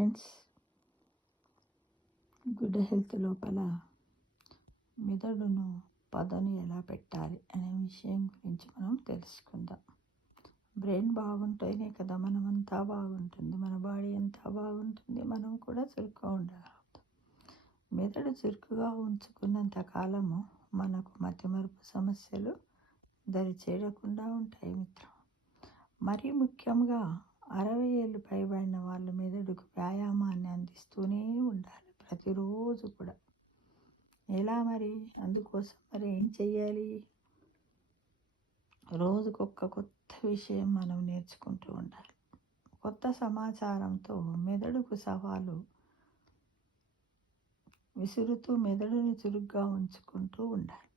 Friends, good health లోపల మెదడును పదును ఎలా పెట్టాలి అనే విషయం గురించి మనం తెలుసుకుందాం. బ్రెయిన్ బాగుంటేనే కదా మనమంతా బాగుంటుంది, మన బాడీ అంతా బాగుంటుంది, మనం కూడా చురుకుగా ఉండగలుగుతాం. మెదడు చురుకుగా ఉంచుకున్నంత కాలము మనకు మతిమరుపు సమస్యలు దరి చేరకుండా ఉంటాయి మిత్రం. మరీ ముఖ్యంగా 60 ఏళ్ళు పైబడిన వాళ్ళు మెదడుకు వ్యాయామాన్ని అందిస్తూనే ఉండాలి ప్రతిరోజు కూడా. ఎలా మరి? అందుకోసం మరి ఏం చెయ్యాలి? రోజుకొక్క కొత్త విషయం మనం నేర్చుకుంటూ ఉండాలి. కొత్త సమాచారంతో మెదడుకు సవాలు విసురుతూ మెదడుని చురుగ్గా ఉంచుకుంటూ ఉండాలి.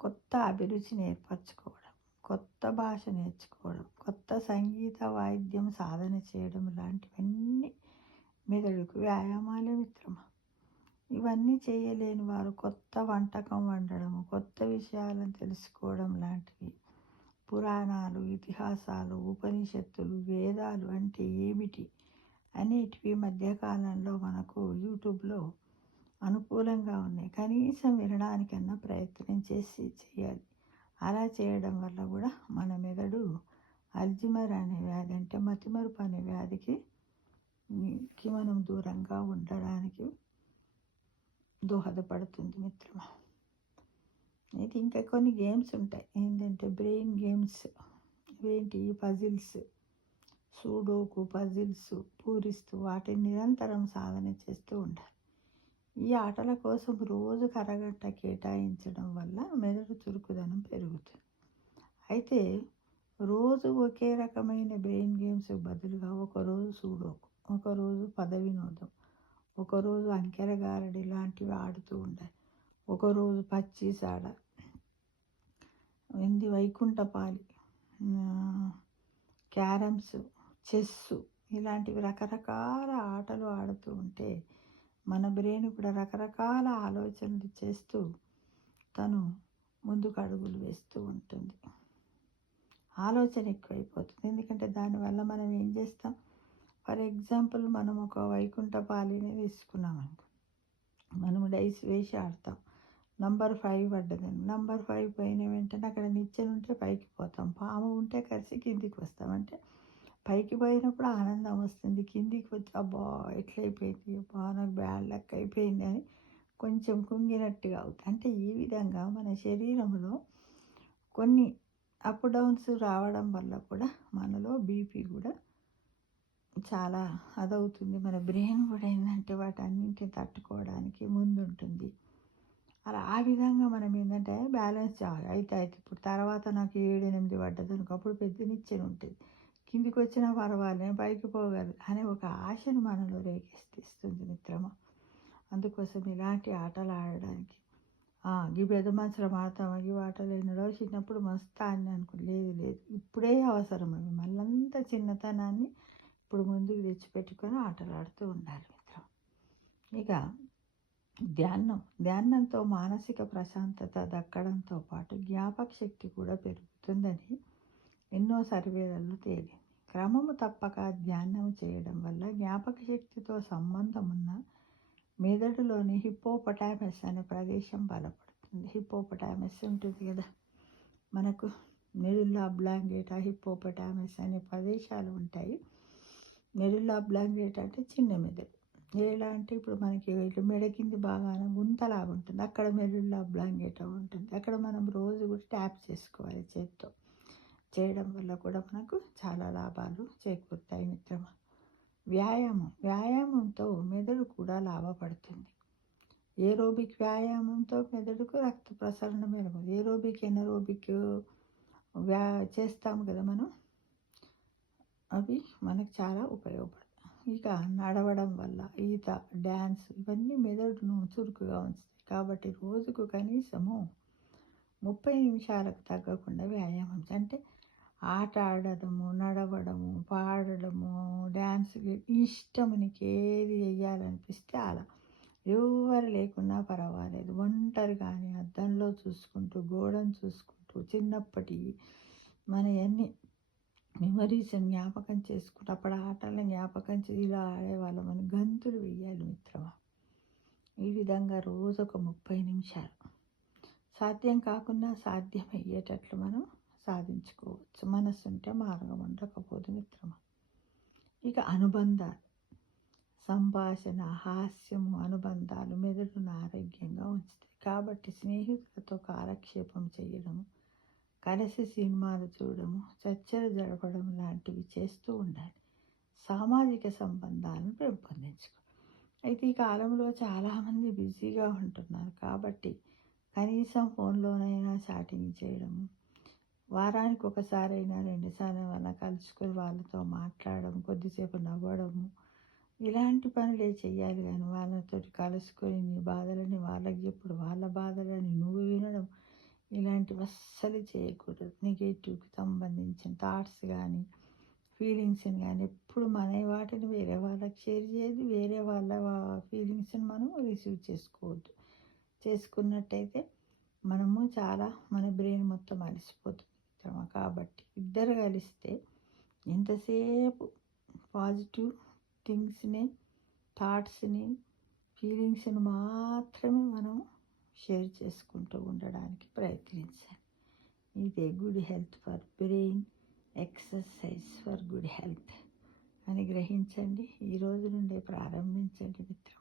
కొత్త అభిరుచి నేర్పరచుకోవడం, కొత్త భాష నేర్చుకోవడం, కొత్త సంగీత వాయిద్యం సాధన చేయడం లాంటివన్నీ మెదడుకు వ్యాయామాలే మిత్రమా. ఇవన్నీ చేయలేని వారు కొత్త వంటకం వండడం, కొత్త విషయాలను తెలుసుకోవడం లాంటివి, పురాణాలు, ఇతిహాసాలు, ఉపనిషత్తులు, వేదాలు అంటే ఏమిటి అనేటివి మధ్యకాలంలో మనకు యూట్యూబ్లో అనుకూలంగా ఉన్నాయి. కనీసం వినడానికన్నా ప్రయత్నం చేయాలి. అలా చేయడం వల్ల కూడా మన మెదడు అల్జిమర్ అనే వ్యాధి అంటే మతిమరుపు అనే వ్యాధికి మనం దూరంగా ఉండడానికి దోహదపడుతుంది మిత్రమా. అయితే ఇంకా కొన్ని గేమ్స్ ఉంటాయి. ఏంటంటే బ్రెయిన్ గేమ్స్. ఇవేంటి? పజిల్స్, సూడోకు, పజిల్స్ పూరిస్తూ వాటిని నిరంతరం సాధన చేస్తూ ఉండాలి. ఈ ఆటల కోసం రోజుకు అరగంట కేటాయించడం వల్ల మెదడు చురుకుదనం పెరుగుతుంది. అయితే రోజు ఒకే రకమైన బ్రెయిన్ గేమ్స్ బదులుగా ఒకరోజు సూడోకు, ఒకరోజు పద వినోదం, ఒకరోజు అంకెల గారడి లాంటివి ఆడుతూ ఉండాలి. ఒకరోజు పచ్చీసాడ, వైకుంఠపాలి, క్యారమ్స్, చెస్సు ఇలాంటివి రకరకాల ఆటలు ఆడుతూ ఉంటే మన బ్రెయిన్ కూడా రకరకాల ఆలోచనలు చేస్తూ తను ముందుకు అడుగులు వేస్తూ ఉంటుంది. ఆలోచన ఎక్కువైపోతుంది. ఎందుకంటే దానివల్ల మనం ఏం చేస్తాం? ఫర్ ఎగ్జాంపుల్, మనం ఒక వైకుంఠపాలిని తీసుకున్నామనుకో, మనము డైస్ వేసి ఆడతాం. నంబర్ 5 పడ్డదని, నంబర్ 5 పోయిన వెంటనే అక్కడ నిచ్చెన ఉంటే పైకి పోతాం, పాము ఉంటే కలిసి కిందికి వస్తాం. అంటే పైకి పోయినప్పుడు ఆనందం వస్తుంది, కిందికి వచ్చి అబ్బా ఎట్లయిపోయింది, అబ్బా నాకు బ్యాడ్ లక్ అయిపోయింది అని కొంచెం కుంగినట్టుగా అవుతుంది. అంటే ఈ విధంగా మన శరీరంలో కొన్ని అప్ డౌన్స్ రావడం వల్ల కూడా మనలో బీపీ కూడా చాలా అదవుతుంది. మన బ్రెయిన్ కూడా ఏంటంటే వాటన్నింటిని తట్టుకోవడానికి ముందుంటుంది. అలా ఆ విధంగా మనం ఏంటంటే బ్యాలెన్స్ చేయాలి. అయితే ఇప్పుడు తర్వాత నాకు 7, 8 పడ్డది అనుకో, అప్పుడు పెద్ద నిచ్చెన ఉంటుంది, కిందికి వచ్చినా పర్వాలేదు, నేను పైకి పోగలను అనే ఒక ఆశను మనలో రేకెత్తిస్తుంది మిత్రమా. అందుకోసం ఇలాంటి ఆటలు ఆడడానికి ఈ పెద్ద మనుషులు ఆడతాం, ఈ ఆటలు ఎన్నడో చిన్నప్పుడు మస్తు ఆడిని అనుకో, లేదు ఇప్పుడే అవసరం. అవి మళ్ళంతా చిన్నతనాన్ని ఇప్పుడు ముందుకు తెచ్చిపెట్టుకొని ఆటలు ఆడుతూ ఉండాలి మిత్రం. ఇక ధ్యానంతో మానసిక ప్రశాంతత దక్కడంతో పాటు జ్ఞాపక శక్తి కూడా పెరుగుతుందని ఎన్నో సర్వేలలో తేలింది. క్రమము తప్పక ధ్యానం చేయడం వల్ల జ్ఞాపక శక్తితో సంబంధం ఉన్న మెదడులోని హిప్పోపటామస్ అనే ప్రదేశం బలపడుతుంది. హిప్పోపటామస్ ఉంటుంది కదా మనకు, మెడుల్లా ఆబ్లాంగేటా, హిప్పోపటామస్ అనే ప్రదేశాలు ఉంటాయి. మెడుల్లా ఆబ్లాంగేటా అంటే చిన్న మెదడు. ఎలా అంటే ఇప్పుడు మనకి ఇట్లా మెడ కింది బాగాన గుంతలాగా ఉంటుంది, అక్కడ మెడుల్లా ఆబ్లాంగేటా ఉంటుంది. అక్కడ మనం రోజు కూడా ట్యాప్ చేసుకోవాలి చేత్తో. చేయడం వల్ల కూడా మనకు చాలా లాభాలు చేకూరుతాయి మిత్రమా. వ్యాయామంతో మెదడు కూడా లాభపడుతుంది. ఏరోబిక్ వ్యాయామంతో మెదడుకు రక్త ప్రసరణ మెరుగుతుంది. ఏరోబిక్, ఎనరోబిక్ చేస్తాం కదా మనం, అవి మనకు చాలా ఉపయోగపడతాయి. ఇక నడవడం వల్ల ఈత, డ్యాన్స్ ఇవన్నీ మెదడును చురుకుగా ఉంచుతాయి. కాబట్టి రోజుకు కనీసము 30 నిమిషాలకు తగ్గకుండా వ్యాయామం అంటే ఆట ఆడడము, నడవడము, పాడడము, డ్యాన్స్, ఇష్టం నీకు ఏది వేయాలనిపిస్తే అలా. ఎవరు లేకున్నా పర్వాలేదు, ఒంటరి కానీ అద్దంలో చూసుకుంటూ, గోడను చూసుకుంటూ, చిన్నప్పటి మన అన్ని మెమరీస్ని జ్ఞాపకం చేసుకుంటూ అప్పుడు ఆటలను జ్ఞాపకం ఇలా ఆడేవాళ్ళమని గంతులు వేయాలి మిత్రమా. ఈ విధంగా రోజొక 30 నిమిషాలు సాధ్యం కాకుండా సాధ్యమయ్యేటట్లు మనం సాధించుకోవచ్చు. మనసుంటే మార్గం ఉండకపోదు మిత్రమా. ఇక అనుబంధాలు, సంభాషణ, హాస్యము, అనుబంధాలు మెదడును ఆరోగ్యంగా ఉంచుతాయి. కాబట్టి స్నేహితులతో కాలక్షేపం చేయడము, కలిసి సినిమాలు చూడడము, చర్చలు జరపడం లాంటివి చేస్తూ ఉండాలి. సామాజిక సంబంధాలను పెంపొందించుకో. అయితే ఈ కాలంలో చాలామంది బిజీగా ఉంటున్నారు కాబట్టి కనీసం ఫోన్లోనైనా చాటింగ్ చేయడము, వారానికి ఒకసారైనా 2 సార్లు కలుసుకొని వాళ్ళతో మాట్లాడడం, కొద్దిసేపు నవ్వడము, ఇలాంటి పనులే చేయాలి. కానీ వాళ్ళతోటి కలుసుకొని నీ బాధలని వాళ్ళకి చెప్పుడు, వాళ్ళ బాధలని నువ్వు వినడం, ఇలాంటివి అస్సలు చేయకూడదు. నెగటివ్కి సంబంధించిన థాట్స్ కానీ ఫీలింగ్స్ని కానీ ఎప్పుడు మన వాటిని వేరే వాళ్ళకి షేర్ చేయదు. వేరే వాళ్ళ ఫీలింగ్స్ని మనం రిసీవ్ చేసుకోవద్దు. చేసుకున్నట్టయితే మనము చాలా మన బ్రెయిన్ మొత్తం అలసిపోతుంది. కాబట్టి ఇద్దరు కలిస్తే ఎంతసేపు పాజిటివ్ థింగ్స్ని, థాట్స్ని, ఫీలింగ్స్ని మాత్రమే మనం షేర్ చేసుకుంటూ ఉండడానికి ప్రయత్నించాలి. ఇదే good health for brain, exercise for good health అని గ్రహించండి. ఈ రోజు నుండే ప్రారంభించండి మిత్రం.